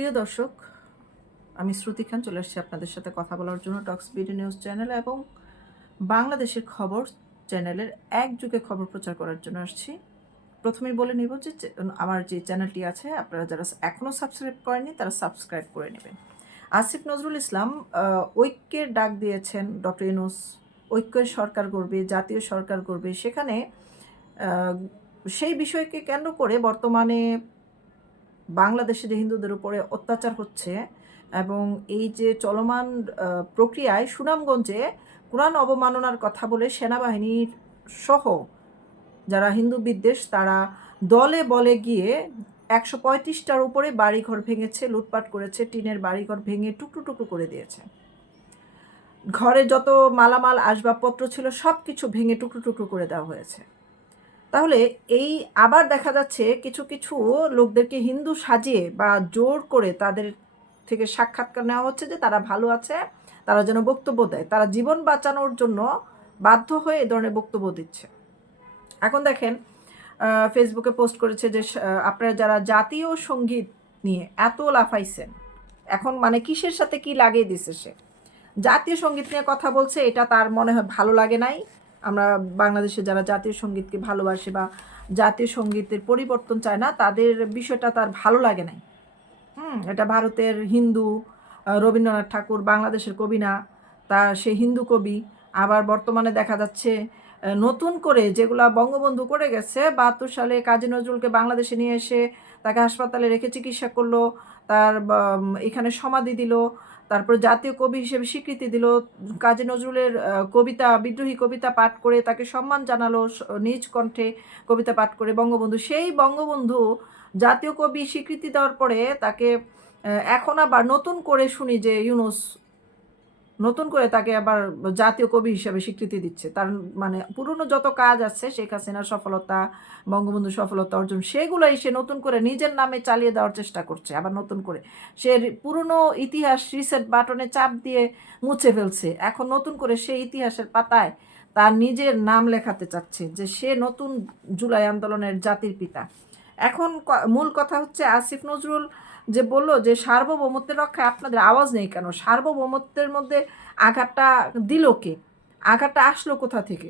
প্রিয় দর্শক, আমি শ্রুতি খান চলে আসছি আপনাদের সাথে কথা বলার জন্য টক্স বিডি নিউজ চ্যানেল এবং বাংলাদেশের খবর চ্যানেলের এক যুগে খবর প্রচার করার জন্য আসছি। প্রথমেই বলে নিব যে আমার যে চ্যানেলটি আছে, আপনারা যারা এখনও সাবস্ক্রাইব করেননি, তারা সাবস্ক্রাইব করে নেবেন। আসিফ নজরুল ইসলাম ঐক্যের ডাক দিয়েছেন ডক্টর ইউনুস। ঐক্যের সরকার করবে জাতীয় সরকার করবে সেখানে সেই বিষয়কে কেন্দ্র করে বর্তমানে বাংলাদেশে যে হিন্দুদের উপরে অত্যাচার হচ্ছে এবং এই যে চলমান প্রক্রিয়ায় সুনামগঞ্জে কোরআন অবমাননার কথা বলে সেনাবাহিনীর সহ যারা হিন্দু বিদ্বেষ, তারা দলে বলে গিয়ে একশো পঁয়ত্রিশটার উপরে বাড়িঘর ভেঙেছে, লুটপাট করেছে, টিনের বাড়িঘর ভেঙে টুকরো টুকরো করে দিয়েছে। ঘরে যত মালামাল, আসবাবপত্র ছিল সব কিছু ভেঙে টুকরো টুকরো করে দেওয়া হয়েছে। তাহলে এই আবার দেখা যাচ্ছে কিছু কিছু লোকদেরকে হিন্দু সাজিয়ে বা জোর করে তাদের থেকে সাক্ষাৎকার নেওয়া হচ্ছে যে তারা ভালো আছে, তারা যেন বক্তব্য দেয়। তারা জীবন বাঁচানোর জন্য বাধ্য হয়ে এ ধরনের বক্তব্য দিচ্ছে। এখন দেখেন ফেসবুকে পোস্ট করেছে যে আপনারা যারা জাতীয় সংগীত নিয়ে এত লাফাইছেন, এখন মানে কিসের সাথে কি লাগিয়ে দিছে সে? জাতীয় সংগীত নিয়ে কথা বলছে, এটা তার মনে হয় ভালো লাগে নাই। আমরা বাংলাদেশে যারা জাতীয় সঙ্গীতকে ভালোবাসে বা জাতীয় সঙ্গীতের পরিবর্তন চায় না, তাদের বিষয়টা তার ভালো লাগে নাই। হুম, এটা ভারতের হিন্দু রবীন্দ্রনাথ ঠাকুর বাংলাদেশের কবি না, তা সে হিন্দু কবি। আবার বর্তমানে দেখা যাচ্ছে নতুন করে যেগুলা বঙ্গবন্ধু করে গেছে, বাহাত্তর সালে কাজী নজরুলকে বাংলাদেশে নিয়ে এসে তাকে হাসপাতালে রেখে চিকিৎসা করল, তার এখানে সমাধি দিল তারপর জাতীয় কবি হিসেবে স্বীকৃতি দিল। কাজী নজরুলের কবিতা, বিদ্রোহী কবিতা পাঠ করে তাকে সম্মান জানালো নিজ কণ্ঠে কবিতা পাঠ করে বঙ্গবন্ধু। সেই বঙ্গবন্ধু জাতীয় কবি স্বীকৃতি দেওয়ার পরে তাকে এখন আবার নতুন করে শুনি যে ইউনুস নতুন করে তাকে আবার জাতীয় কবি হিসেবে স্বীকৃতি দিচ্ছে। তার মানে পুরনো যত কাজ আছে, শেখ হাসিনার সফলতা বঙ্গবন্ধু সফলতা অর্জন, সেগুলোই সে নতুন করে নিজের নামে চালিয়ে দেওয়ার চেষ্টা করছে, আবার নতুন করে। সে পুরনো ইতিহাস রিসেট বাটনে চাপ দিয়ে মুছে ফেলছে। এখন নতুন করে সেই ইতিহাসের পাতায় তার নিজের নাম লেখাতে চাচ্ছে যে সে নতুন জুলাই আন্দোলনের জাতির পিতা। এখন মূল কথা হচ্ছে আসিফ নজরুল যে বলল যে সার্বভৌমত্বের রক্ষায় আপনাদের আওয়াজ নেই কেন? সার্বভৌমত্বের মধ্যে আঘাতটা দিল কে? আঘাতটা আসলো কোথা থেকে?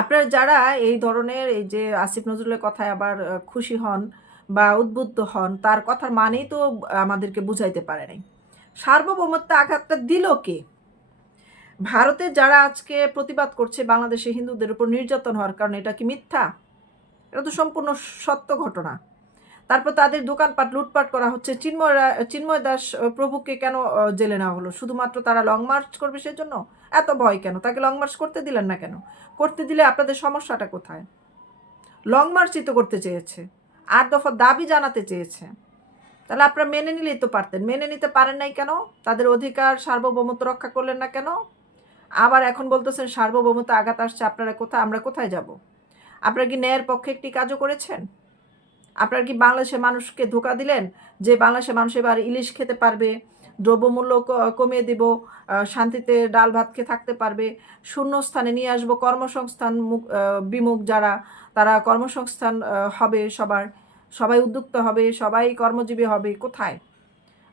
আপনারা যারা এই ধরনের এই যে আসিফ নজরুলের কথায় আবার খুশি হন বা উদ্বুদ্ধ হন, তার কথার মানেই তো আমাদেরকে বুঝাইতে পারে নাই। সার্বভৌমত্ব আঘাতটা দিল কে? ভারতে যারা আজকে প্রতিবাদ করছে বাংলাদেশে হিন্দুদের উপর নির্যাতন হওয়ার কারণে, এটা কি মিথ্যা? এটা তো সম্পূর্ণ সত্য ঘটনা। তারপর তাদের দোকানপাট, লুটপাট করা হচ্ছে। চিন্ময় চিন্ময় দাস প্রভুকে কেন জেলে নেওয়া হলো? শুধুমাত্র তারা লং মার্চ করবে সেজন্য? এত ভয় কেন? তাকে লং মার্চ করতে দিলেন না কেন? করতে দিলে আপনাদের সমস্যাটা কোথায়? লং মার্চই তো করতে চেয়েছে। আট দফা দাবি জানাতে চেয়েছে। তাহলে আপনারা মেনে নিলেই তো পারতেন। মেনে নিতে পারেন নাই কেন? তাদের অধিকার, সার্বভৌমত্ব রক্ষা করলেন না কেন? আবার এখন বলতেছেন, সার্বভৌমত্ব আঘাত আসছে, আপনারা কোথায়? আমরা কোথায় যাব? আপনারা কি ন্যায়ের পক্ষে একটি কাজও করেছেন? আপনারা কি বাংলাদেশের মানুষকে ধোকা দিলেন যে বাংলাদেশের মানুষ এবার ইলিশ খেতে পারবে, দ্রব্যমূল্য কমিয়ে দিব শান্তিতে ডাল ভাত খেয়ে থাকতে পারবে শূন্য স্থানে নিয়ে আসব কর্মসংস্থান মুখ- বিমুখ যারা, তারা কর্মসংস্থান হবে সবার, সবাই উদ্যুক্ত হবে, সবাই কর্মজীবী হবে, কোথায়?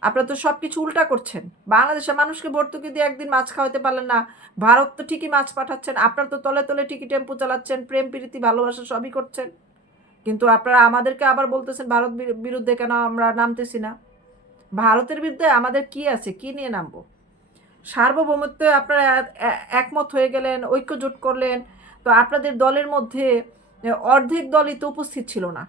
আপনারা তো সব কিছু উল্টা করছেন। বাংলাদেশের মানুষকে ভর্তুকি দিয়ে একদিন মাছ খাওয়াতে পারলেন না, ভারত তো ঠিকই মাছ পাঠাচ্ছেন, আপনারা তো তলে তলে ঠিকই টেম্পু চালাচ্ছেন, প্রেম, প্রীতি, ভালোবাসা সবই করছেন। কিন্তু আপনারা আমাদেরকে আবার বলতেছেন, ভারত বিরু- বিরুদ্ধে কেন আমরা নামতেছি না? ভারতের বিরুদ্ধে আমাদের কি আছে? কি নিয়ে নামবো? সার্বভৌমত্বে আপনারা একমত হয়ে গেলেন, ঐক্য ঐক্যজোট করলেন, তো আপনাদের দলের মধ্যে অর্ধেক দলই তো উপস্থিত ছিল না।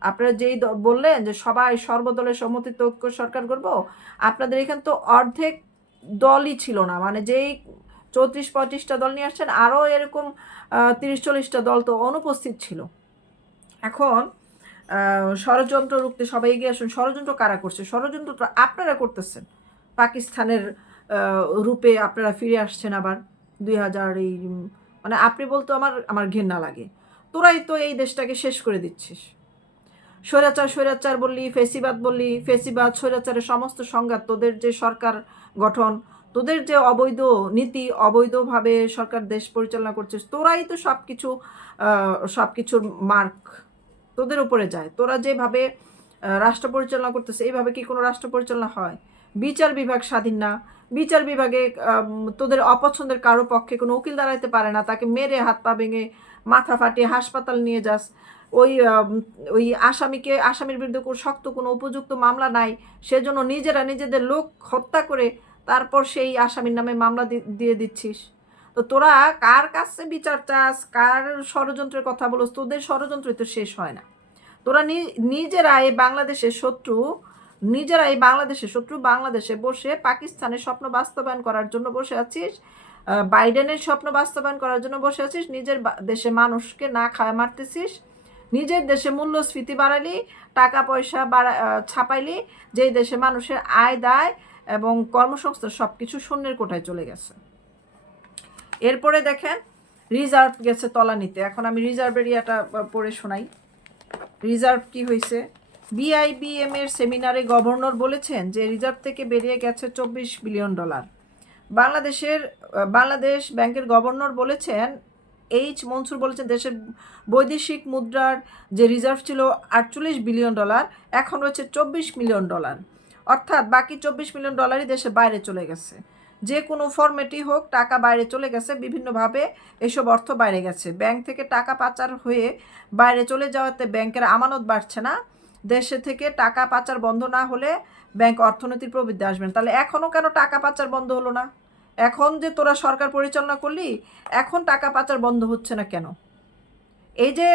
আপনারা যেই বললেন যে সবাই সর্বদলের সম্মতিতে ঐক্য সরকার করব, আপনাদের এখানে তো অর্ধেক দলই ছিল না। মানে যেই চৌত্রিশ পঁয়ত্রিশটা দল নিয়ে আসছেন, আরও এরকম তিরিশ চল্লিশটা দল তো অনুপস্থিত ছিল। এখন ষড়যন্ত্র রুখতে সবাই এগিয়ে আসুন। ষড়যন্ত্র কারা করছে? ষড়যন্ত্র তো আপনারা করতেছেন। পাকিস্তানের রূপে আপনারা ফিরে আসছেন আবার দুই হাজার এই মানে আপনি বলতো আমার আমার ঘেন্না লাগে। তোরাই তো এই দেশটাকে শেষ করে দিচ্ছিস। স্বৈরাচার স্বৈরাচার বললি, ফেসিবাদ বললি, ফেসিবাদ, স্বৈরাচারের সমস্ত সংঘাত, তোদের যে সরকার গঠন, তোদের যে অবৈধ নীতি, অবৈধভাবে সরকার দেশ পরিচালনা করছিস, তোরাই তো সব কিছু সব কিছুর মার্ক তোদের উপরে যায়। তোরা যেভাবে রাষ্ট্র পরিচালনা করতেছে, এইভাবে কি কোনো রাষ্ট্র পরিচালনা হয়? বিচার বিভাগ স্বাধীন না। বিচার বিভাগে তোদের অপছন্দের কারও পক্ষে কোনো উকিল দাঁড়াইতে পারে না। তাকে মেরে হাত পা ভেঙে মাথা ফাটিয়ে হাসপাতাল নিয়ে যাস। ওই ওই আসামিকে, আসামির বিরুদ্ধে কোনো শক্ত কোনো উপযুক্ত মামলা নাই। সেজন্য নিজেরা নিজেদের লোক হত্যা করে তারপর সেই আসামির নামে মামলা দিয়ে দিচ্ছিস। তো তোরা কার কাছে বিচার চাস? কার ষড়যন্ত্রের কথা বলস? তোদের ষড়যন্ত্রই তো শেষ হয় না। তোরা নিজেরা এই বাংলাদেশের শত্রু নিজেরা এই বাংলাদেশের শত্রু, বাংলাদেশে বসে পাকিস্তানের স্বপ্ন বাস্তবায়ন করার জন্য বসে আছিস বাইডেনের স্বপ্ন বাস্তবায়ন করার জন্য বসে আছিস, নিজের দেশে মানুষকে না খায় মারতেছিস, নিজের দেশে মূল্যস্ফীতি বাড়ালি, টাকা পয়সা বাড়া ছাপাইলি, যেই দেশে মানুষের আয়, দায় এবং কর্মসংস্থান সব কিছু শূন্যের কোঠায় চলে গেছে। এরপরে দেখেন রিজার্ভ গেছে তলানিতে। এখন আমি রিজার্ভের ইয়াটা পড়ে শোনাই। রিজার্ভ কি হয়েছে বিআইবিএম এর সেমিনারে গভর্নর বলেছেন যে রিজার্ভ থেকে বেরিয়ে গেছে চব্বিশ বিলিয়ন ডলার বাংলাদেশের, বাংলাদেশ ব্যাংকের গভর্নর বলেছেন এইচ মনসুর বলেছেন দেশের বৈদেশিক মুদ্রার যে রিজার্ভ ছিল আটচল্লিশ বিলিয়ন ডলার এখন রয়েছে চব্বিশ মিলিয়ন ডলার অর্থাৎ বাকি চব্বিশ মিলিয়ন ডলারই দেশের বাইরে চলে গেছে। যে কোনো ফর্মেটই হোক, টাকা বাইরে চলে গেছে, বিভিন্নভাবে এসব অর্থ বাইরে গেছে। ব্যাংক থেকে টাকা পাচার হয়ে বাইরে চলে যাওয়াতে ব্যাংকের আমানত বাড়ছে না। দেশে থেকে টাকা পাচার বন্ধ না হলে ব্যাংক অর্থনীতির প্রবৃদ্ধি আসবে না। তাহলে এখনও কেন টাকা পাচার বন্ধ হলো না? এখন যে তোরা সরকার পরিচালনা করলি, এখন টাকা পাচার বন্ধ হচ্ছে না কেন? এই যে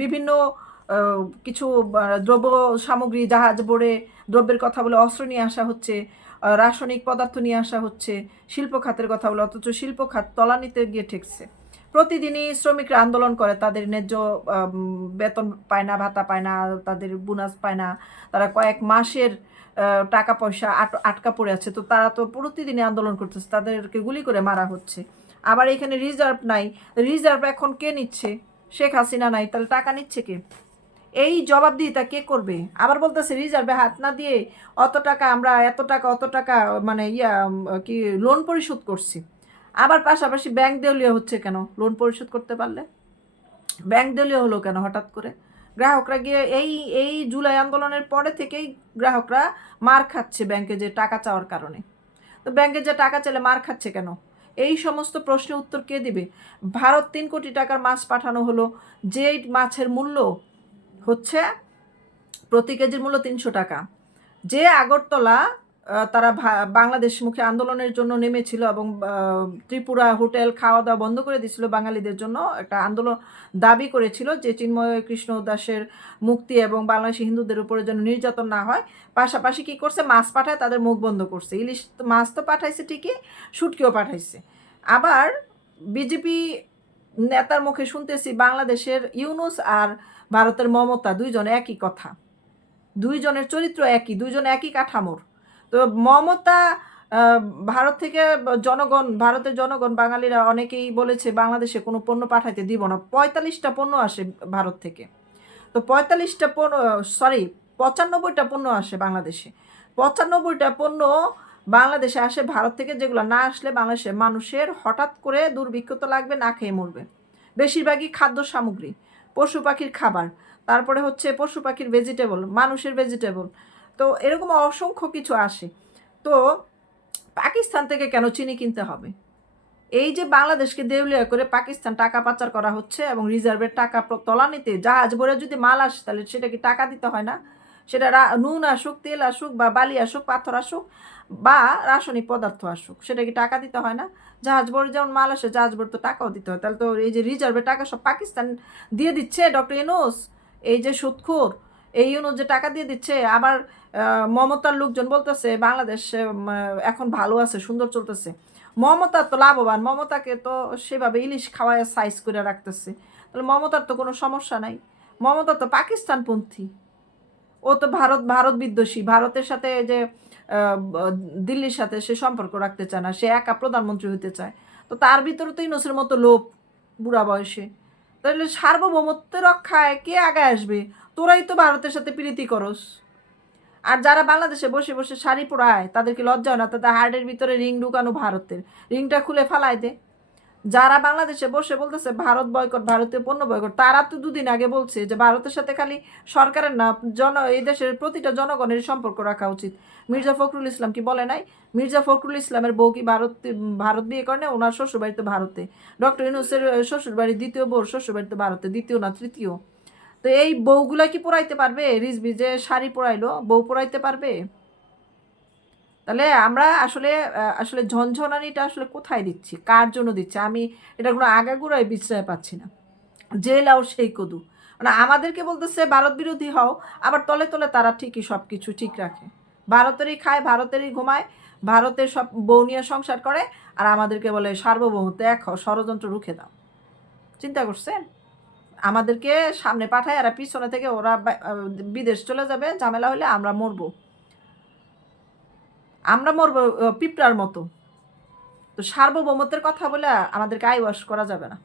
বিভিন্ন কিছু দ্রব্য সামগ্রী, জাহাজ বোড়ে দ্রব্যের কথা বলে অস্ত্র নিয়ে আসা হচ্ছে রাসায়নিক পদার্থ নিয়ে আসা হচ্ছে, শিল্প খাতের কথা বলে, অথচ শিল্প খাত তলানিতে গিয়ে ঠেকছে। প্রতিদিনই শ্রমিকরা আন্দোলন করে, তাদের ন্যায্য বেতন পায় না, ভাতা পায় না, তাদের বোনাস পায় না, তারা কয়েক মাসের টাকা পয়সা আট- আটকা পড়ে আছে। তো তারা তো প্রতিদিনই আন্দোলন করতেছে, তাদেরকে গুলি করে মারা হচ্ছে। আবার এখানে রিজার্ভ নাই, রিজার্ভ এখন কে নিচ্ছে? শেখ হাসিনা নাই, তাহলে টাকা নিচ্ছে কে? এই জবাবদিহিতা কে করবে? আবার বলতেছে, রিজার্ভে হাত না দিয়ে অত টাকা আমরা এত টাকা, অত টাকা মানে ইয়া কি, লোন পরিশোধ করছি। আবার পাশাপাশি ব্যাংক দেউলিয়া হচ্ছে কেন? লোন পরিশোধ করতে পারলে? ব্যাংক দেউলিয়া হলো কেন হঠাৎ করে? গ্রাহকরা গিয়ে এই এই জুলাই আন্দোলনের পরে থেকেই গ্রাহকরা মার খাচ্ছে ব্যাংকে যে টাকা চাওয়ার কারণে। তো ব্যাংকে যে টাকা চাইলে মার খাচ্ছে কেন? এই সমস্ত প্রশ্নের উত্তর কে দিবে? ভারত তিন কোটি টাকার মাছ পাঠানো হলো যে মাছের মূল্য হচ্ছে প্রতি কেজির মূল্য তিনশো টাকা। যে আগরতলা তারা বাংলাদেশ মুখে আন্দোলনের জন্য নেমেছিল এবং ত্রিপুরা হোটেল খাওয়া দাওয়া বন্ধ করে দিয়েছিল বাঙালিদের জন্য একটা আন্দোলন দাবি করেছিল যে চিন্ময় কৃষ্ণ দাসের মুক্তি এবং বাংলাদেশি হিন্দুদের উপরে যেন নির্যাতন না হয়। পাশাপাশি কি করছে? মাছ পাঠায়, তাদের মুখ বন্ধ করছে। ইলিশ মাছ তো পাঠাইছে ঠিকই, শুটকিও পাঠাইছে। আবার বিজেপি নেতার মুখে শুনতেছি বাংলাদেশের ইউনুস আর ভারতের মমতা দুইজন একই কথা। দুইজনের চরিত্র একই, দুইজন একই কাঠামোর। তো মমতা ভারত থেকে জনগণ, ভারতের জনগণ, বাঙালিরা অনেকেই বলেছে বাংলাদেশে কোনো পণ্য পাঠাইতে দিব না। পঁয়তাল্লিশটা পণ্য আসে ভারত থেকে। তো পঁয়তাল্লিশটা পণ্য, সরি, পঁচানব্বইটা পণ্য আসে বাংলাদেশে। পঁচানব্বইটা পণ্য বাংলাদেশে আসে, ভারত থেকে যেগুলো না আসলে বাংলাদেশের মানুষের হঠাৎ করে দুর্ভিক্ষ তো লাগবে, না খেয়ে মরবে। বেশিরভাগই খাদ্য সামগ্রী, পশু পাখির খাবার, তারপরে হচ্ছে পশু পাখির ভেজিটেবল মানুষের ভেজিটেবল তো এরকম অসংখ্য কিছু আসে। তো পাকিস্তান থেকে কেন চিনি কিনতে হবে? এই যে বাংলাদেশকে দেউলিয়া করে পাকিস্তান টাকা পাচার করা হচ্ছে এবং রিজার্ভের টাকা তলানিতে জাহাজ ভরে যদি মাল আসে, তাহলে সেটা কি টাকা দিতে হয় না? সেটা নুন আসুক, তেল আসুক বা বালি আসুক, পাথর আসুক বা রাসায়নিক পদার্থ আসুক, সেটা কি টাকা দিতে হয় না? জাহাজ ভরে যেমন মাল আসে, জাহাজ ভরে তো টাকাও দিতে হয়। তাহলে তো এই যে রিজার্ভের টাকা সব পাকিস্তান দিয়ে দিচ্ছে ডক্টর ইউনুস? এই যে সুৎখোর, এই ইউনুস যে টাকা দিয়ে দিচ্ছে, আবার মমতার লোকজন বলতেছে, বাংলাদেশ এখন ভালো আছে, সুন্দর চলতেছে। মমতা তো লাভবান, মমতাকে তো সেভাবে ইলিশ খাওয়ায় সাইজ করে রাখতেছে। তাহলে মমতার তো কোনো সমস্যা নাই। মমতা তো পাকিস্তানপন্থী। ও তো ভারত ভারত বিদ্বেষী। ভারতের সাথে যে দিল্লির সাথে সে সম্পর্ক রাখতে চায় না, সে একা প্রধানমন্ত্রী হতে চায়। তো তার ভিতরে তো ইউনুসের মতো লোভ বুড়া বয়সে। তাহলে সার্বভৌমত্ব রক্ষায় কে আগে আসবে? তোরাই তো ভারতের সাথে প্রীতি করস। আর যারা বাংলাদেশে বসে বসে শাড়ি পরায় তাদেরকে লজ্জা হয় না? তাদের হার্টের ভিতরে রিং ঢুকানো ভারতের। রিংটা খুলে ফালায় দে। যারা বাংলাদেশে বসে বলতেছে ভারত বয়কট ভারতীয় পণ্য বয়কট তারা তো দুদিন আগে বলছে যে ভারতের সাথে খালি সরকারের না, জন, এই দেশের প্রতিটা জনগণের সম্পর্ক রাখা উচিত। মির্জা ফখরুল ইসলাম কি বলে নাই? মির্জা ফখরুল ইসলামের বউ কি ভারত ভারত বিয়ে করে না ওনার শ্বশুরবাড়িতে ভারতে। ডক্টর ইউনুসের শ্বশুরবাড়ি দ্বিতীয় বউর শ্বশুরবাড়িতে ভারতে, দ্বিতীয় না তৃতীয়? তো এই বউগুলা কি পড়াইতে পারবে? রিজবি যে শাড়ি পরাইলো বউ পড়াইতে পারবে? তাহলে আমরা আসলে আসলে ঝনঝনানিটা আসলে কোথায় দিচ্ছি? কার জন্য দিচ্ছি? আমি এটা কোনো আগাগোড়ায় বিশ্রয় পাচ্ছি না। যে লাও সেই কদু। মানে আমাদেরকে বলতেছে, ভারত বিরোধী হও। আবার তলে তলে তারা ঠিকই সব কিছু ঠিক রাখে। ভারতেরই খায়, ভারতেরই ঘুমায়, ভারতের সব বউ নিয়ে সংসার করে, আর আমাদেরকে বলে, সার্বভৌমত্ব, এক হও, ষড়যন্ত্র রুখে দাও। চিন্তা করছেন? আমাদেরকে সামনে পাঠায় আর পিছনে থেকে ওরা বিদেশ চলে যাবে, ঝামেলা হলে আমরা মরবো। আমরা মরব পিঁপড়ার মতো। তো সার্বভৌমত্বের কথা বলে আমাদেরকে আয় ওয়াশ করা যাবে না।